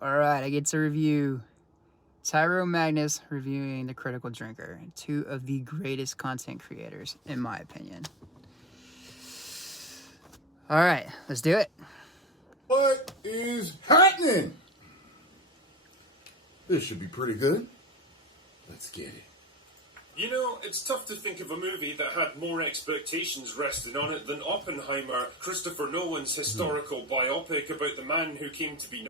Alright, I get to review Tyrone Magnus reviewing The Critical Drinker, two of the greatest content creators, in my opinion. Alright, let's do it. What is happening? This should be pretty good. Let's get it. You know, it's tough to think of a movie that had more expectations resting on it than Oppenheimer, Christopher Nolan's historical biopic about the man who came to be...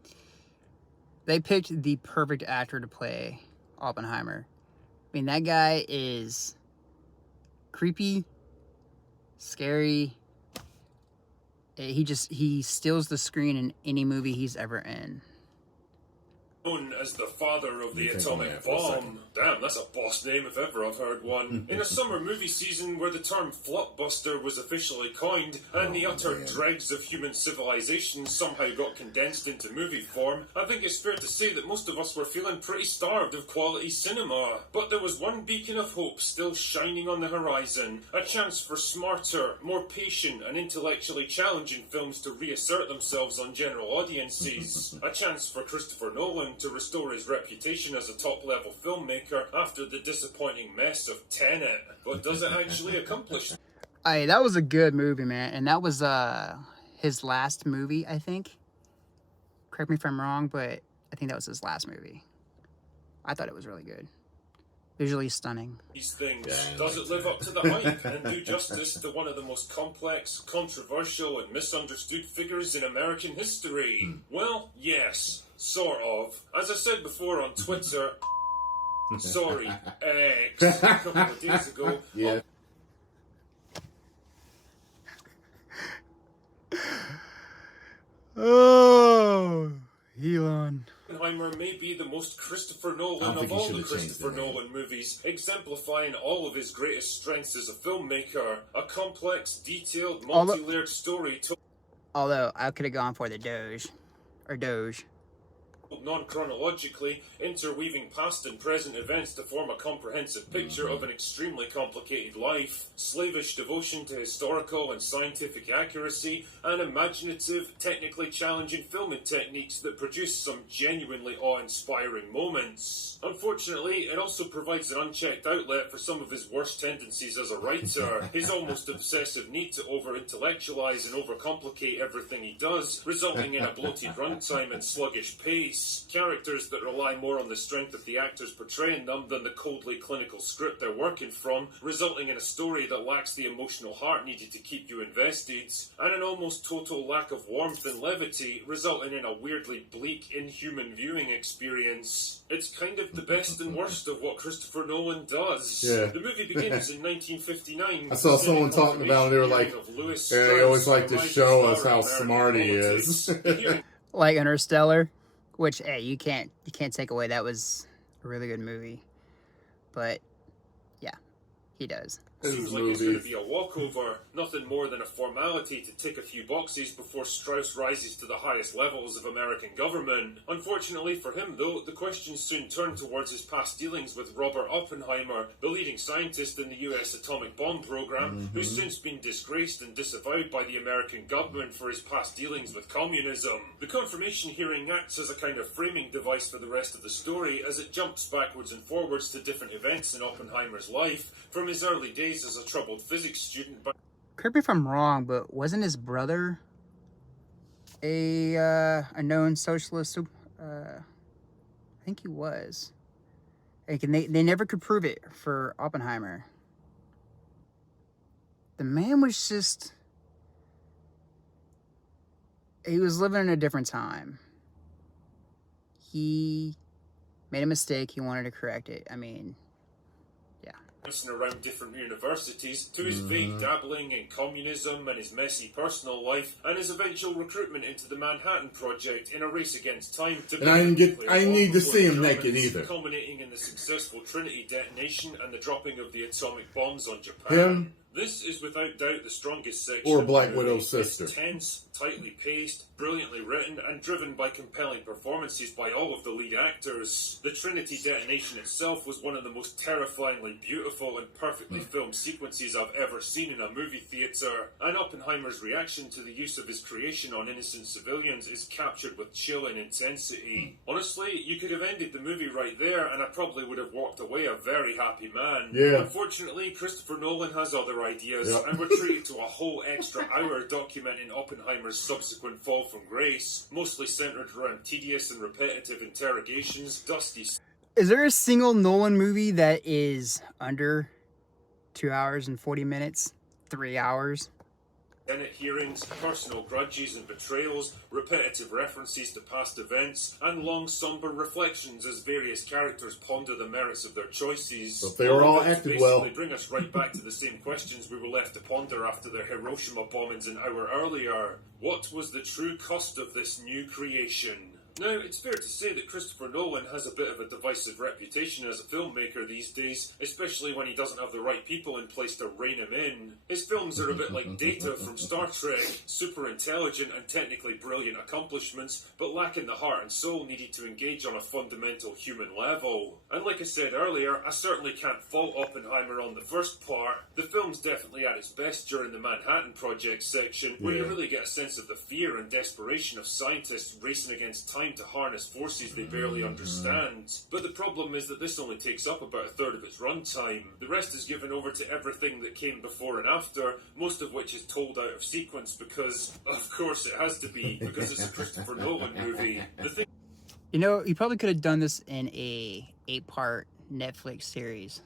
They picked the perfect actor to play Oppenheimer. I mean, that guy is creepy, scary. He steals the screen in any movie he's ever in. Known as the father of the atomic bomb. Damn, that's a boss name if ever I've heard one. In a summer movie season where the term flopbuster was officially coined and the utter dregs of human civilization somehow got condensed into movie form, I think it's fair to say that most of us were feeling pretty starved of quality cinema. But there was one beacon of hope still shining on the horizon. A chance for smarter, more patient and intellectually challenging films to reassert themselves on general audiences. A chance for Christopher Nolan to restore his reputation as a top-level filmmaker after the disappointing mess of Tenet. But does it actually accomplish? That was a good movie, man. And that was his last movie, I think. Correct me if I'm wrong, but I think that was his last movie. I thought it was really good. Visually stunning. These things. Does it live up to the hype and do justice to one of the most complex, controversial and misunderstood figures in American history? Well, yes. Sort of. As I said before on Twitter, sorry, X, a couple of days ago. Yeah. Oh, Elon. Oppenheimer may be the most Christopher Nolan of all the Christopher Nolan movies, exemplifying all of his greatest strengths as a filmmaker. A complex, detailed, multi-layered story told Although, I could have gone for the Doge. non-chronologically, interweaving past and present events to form a comprehensive picture of an extremely complicated life, slavish devotion to historical and scientific accuracy, and imaginative, technically challenging filming techniques that produce some genuinely awe-inspiring moments. Unfortunately, it also provides an unchecked outlet for some of his worst tendencies as a writer, his almost obsessive need to over-intellectualize and overcomplicate everything he does, resulting in a bloated runtime and sluggish pace. Characters that rely more on the strength of the actors portraying them than the coldly clinical script they're working from, resulting in a story that lacks the emotional heart needed to keep you invested, and an almost total lack of warmth and levity, resulting in a weirdly bleak, inhuman viewing experience. It's kind of the best and worst of what Christopher Nolan does. Yeah. The movie begins in 1959. I saw someone talking about it, they were like, they always like to show us how smart he is. Like Interstellar. Which, hey, you can't take away. That was a really good movie. But, yeah, he does. Seems like it's going to be a walkover. Nothing more than a formality to tick a few boxes before Strauss rises to the highest levels of American government. Unfortunately for him, though, the questions soon turn towards his past dealings with Robert Oppenheimer, the leading scientist in the US atomic bomb program, who's since been disgraced and disavowed by the American government for his past dealings with communism. The confirmation hearing acts as a kind of framing device for the rest of the story as it jumps backwards and forwards to different events in Oppenheimer's life, from his early days as a troubled physics student. Correct me if I'm wrong, but wasn't his brother a known socialist? I think he was. Like, and they never could prove it for Oppenheimer. The man was just... He was living in a different time. He made a mistake. He wanted to correct it. I mean... around different universities, to his vague dabbling in communism and his messy personal life, and his eventual recruitment into the Manhattan Project in a race against time to and I need to see him naked either. Culminating in the successful Trinity detonation and the dropping of the atomic bombs on Japan. This is without doubt the strongest section Or of the Black movie. Widow's sister. It's tense, tightly paced, brilliantly written, and driven by compelling performances by all of the lead actors. The Trinity detonation itself was one of the most terrifyingly beautiful and perfectly filmed sequences I've ever seen in a movie theatre, and Oppenheimer's reaction to the use of his creation on innocent civilians is captured with chilling intensity. Honestly, you could have ended the movie right there, and I probably would have walked away a very happy man. Yeah. Unfortunately, Christopher Nolan has other ideas, Yep. and we're treated to a whole extra hour documenting Oppenheimer's subsequent fall from grace, mostly centered around tedious and repetitive interrogations, dusty Is there a single Nolan movie that is under 2 hours and 40 minutes? 3 hours? Senate hearings, personal grudges and betrayals, repetitive references to past events, and long somber reflections as various characters ponder the merits of their choices. But they were all of which acted basically well. bring us right back to the same questions we were left to ponder after the Hiroshima bombings an hour earlier. What was the true cost of this new creation? Now, it's fair to say that Christopher Nolan has a bit of a divisive reputation as a filmmaker these days, especially when he doesn't have the right people in place to rein him in. His films are a bit like Data from Star Trek, super intelligent and technically brilliant accomplishments, but lacking the heart and soul needed to engage on a fundamental human level. And like I said earlier, I certainly can't fault Oppenheimer on the first part. The film's definitely at its best during the Manhattan Project section, where you really get a sense of the fear and desperation of scientists racing against time to harness forces they barely understand. But the problem is that this only takes up about a third of its runtime. The rest is given over to everything that came before and after, most of which is told out of sequence because, of course it has to be, because it's a Christopher Nolan movie. The thing You know, you probably could have done this in a 8-part Netflix series.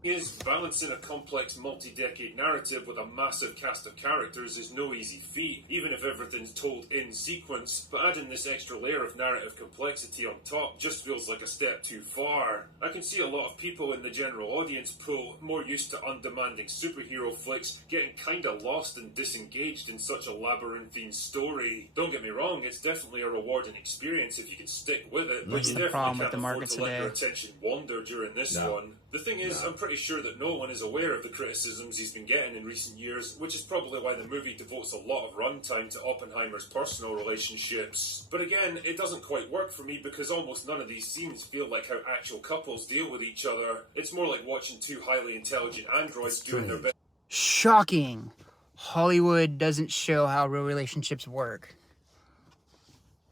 is, balancing a complex multi-decade narrative with a massive cast of characters is no easy feat, even if everything's told in sequence, but adding this extra layer of narrative complexity on top just feels like a step too far. I can see a lot of people in the general audience pool, more used to undemanding superhero flicks, getting kinda lost and disengaged in such a labyrinthine story. Don't get me wrong, it's definitely a rewarding experience if you can stick with it, but What's you the definitely problem can't with the afford market to let your today? attention wander during this one. The thing is, I'm pretty sure that no one is aware of the criticisms he's been getting in recent years, which is probably why the movie devotes a lot of runtime to Oppenheimer's personal relationships. But again, it doesn't quite work for me because almost none of these scenes feel like how actual couples deal with each other. It's more like watching two highly intelligent androids doing their best. Shocking. Hollywood doesn't show how real relationships work.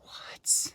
What?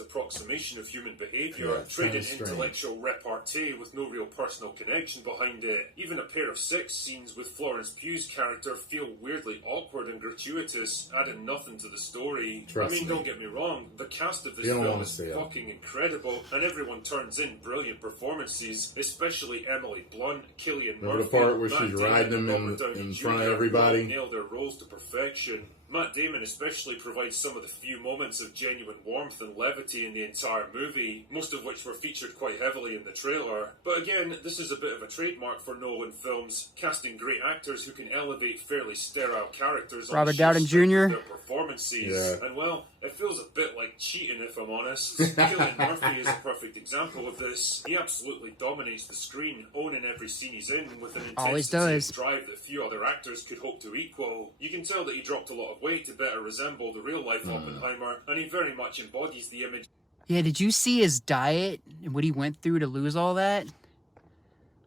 Approximation of human behaviour, trading intellectual repartee with no real personal connection behind it. Even a pair of sex scenes with Florence Pugh's character feel weirdly awkward and gratuitous, adding nothing to the story. Don't get me wrong, the cast of this film is fucking incredible, and everyone turns in brilliant performances, especially Emily Blunt, Cillian Murphy, the part where Matt she's Damon, riding and them Robert Downey in Jr. front of everybody. all nail their roles to perfection. Matt Damon especially provides some of the few moments of genuine warmth and levity in the entire movie, most of which were featured quite heavily in the trailer. But again, this is a bit of a trademark for Nolan films, casting great actors who can elevate fairly sterile characters Robert on the sheer Downey strength Jr. of their performances. And well, it feels a bit like cheating if I'm honest. Cillian Murphy is a perfect example of this. He absolutely dominates the screen, owning every scene he's in with an Always intensity does. and drive that few other actors could hope to equal. You can tell that he dropped a lot of weight to better resemble the real-life Oppenheimer, and he very much embodies the image Yeah, did you see his diet and what he went through to lose all that?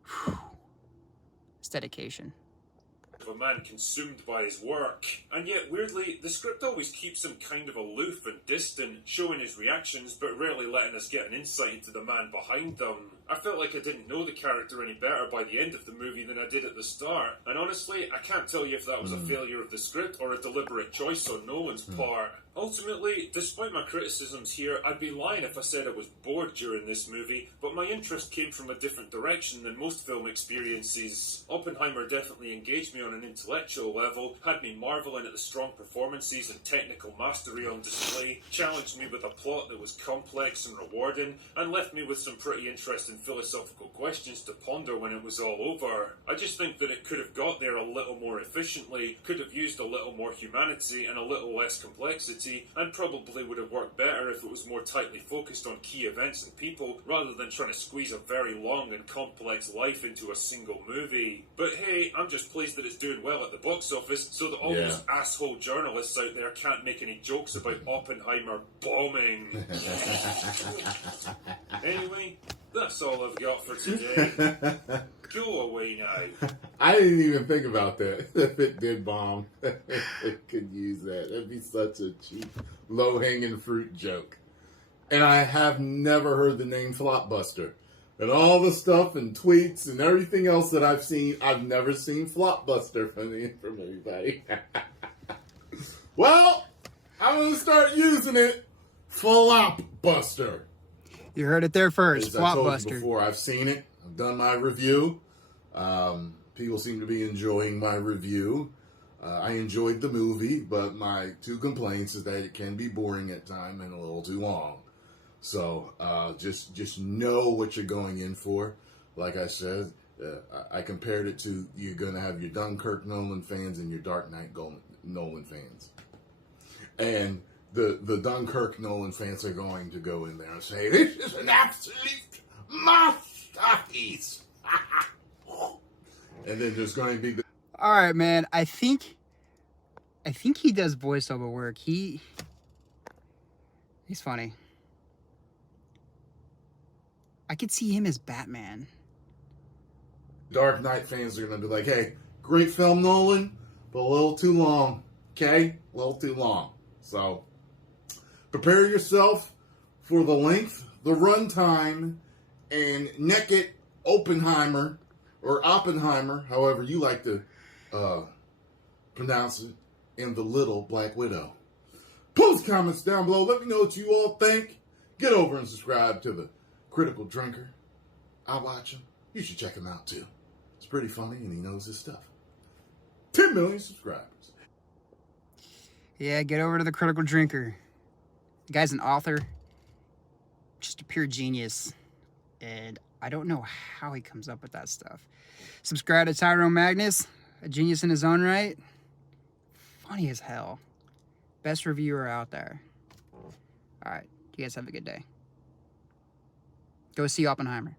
Whew. It's dedication. of a man consumed by his work. And yet, weirdly, the script always keeps him kind of aloof and distant, showing his reactions but rarely letting us get an insight into the man behind them. I felt like I didn't know the character any better by the end of the movie than I did at the start, and honestly, I can't tell you if that was a failure of the script or a deliberate choice on Nolan's part. Ultimately, despite my criticisms here, I'd be lying if I said I was bored during this movie, but my interest came from a different direction than most film experiences. Oppenheimer definitely engaged me on an an intellectual level, had me marvelling at the strong performances and technical mastery on display, challenged me with a plot that was complex and rewarding, and left me with some pretty interesting philosophical questions to ponder when it was all over. I just think that it could have got there a little more efficiently, could have used a little more humanity and a little less complexity, and probably would have worked better if it was more tightly focused on key events and people, rather than trying to squeeze a very long and complex life into a single movie. But hey, I'm just pleased that it's doing well at the box office, so that all those asshole journalists out there can't make any jokes about Oppenheimer bombing. Anyway, that's all I've got for today. Go away now. I didn't even think about that. If it did bomb, it could use that. That'd be such a cheap, low-hanging fruit joke. And I have never heard the name Flopbuster. And all the stuff and tweets and everything else that I've seen, I've never seen Flopbuster from anybody. Well, I'm going to start using it. Flopbuster. You heard it there first. As I told you Flopbuster. before, I've seen it. I've done my review. People seem to be enjoying my review. I enjoyed the movie, but my two complaints is that it can be boring at times and a little too long. So just know what you're going in for. Like I said, I compared it to you're going to have your Dunkirk Nolan fans and your Dark Knight Nolan fans. And the Dunkirk Nolan fans are going to go in there and say, this is an absolute masterpiece. And then there's going to be the... All right, man. I think he does voiceover work. He's funny. I could see him as Batman. Dark Knight fans are going to be like, hey, great film, Nolan, but a little too long. Okay? A little too long. So, prepare yourself for the length, the runtime, and naked Oppenheimer, or Oppenheimer, however you like to pronounce it, and the little Black Widow. Post comments down below. Let me know what you all think. Get over and subscribe to the Critical Drinker. I watch him. You should check him out too. It's pretty funny and he knows his stuff. 10 million subscribers. Yeah, get over to the Critical Drinker. The guy's an author. Just a pure genius. And I don't know how he comes up with that stuff. Subscribe to Tyrone Magnus, a genius in his own right. Funny as hell. Best reviewer out there. All right, you guys have a good day. Go see Oppenheimer.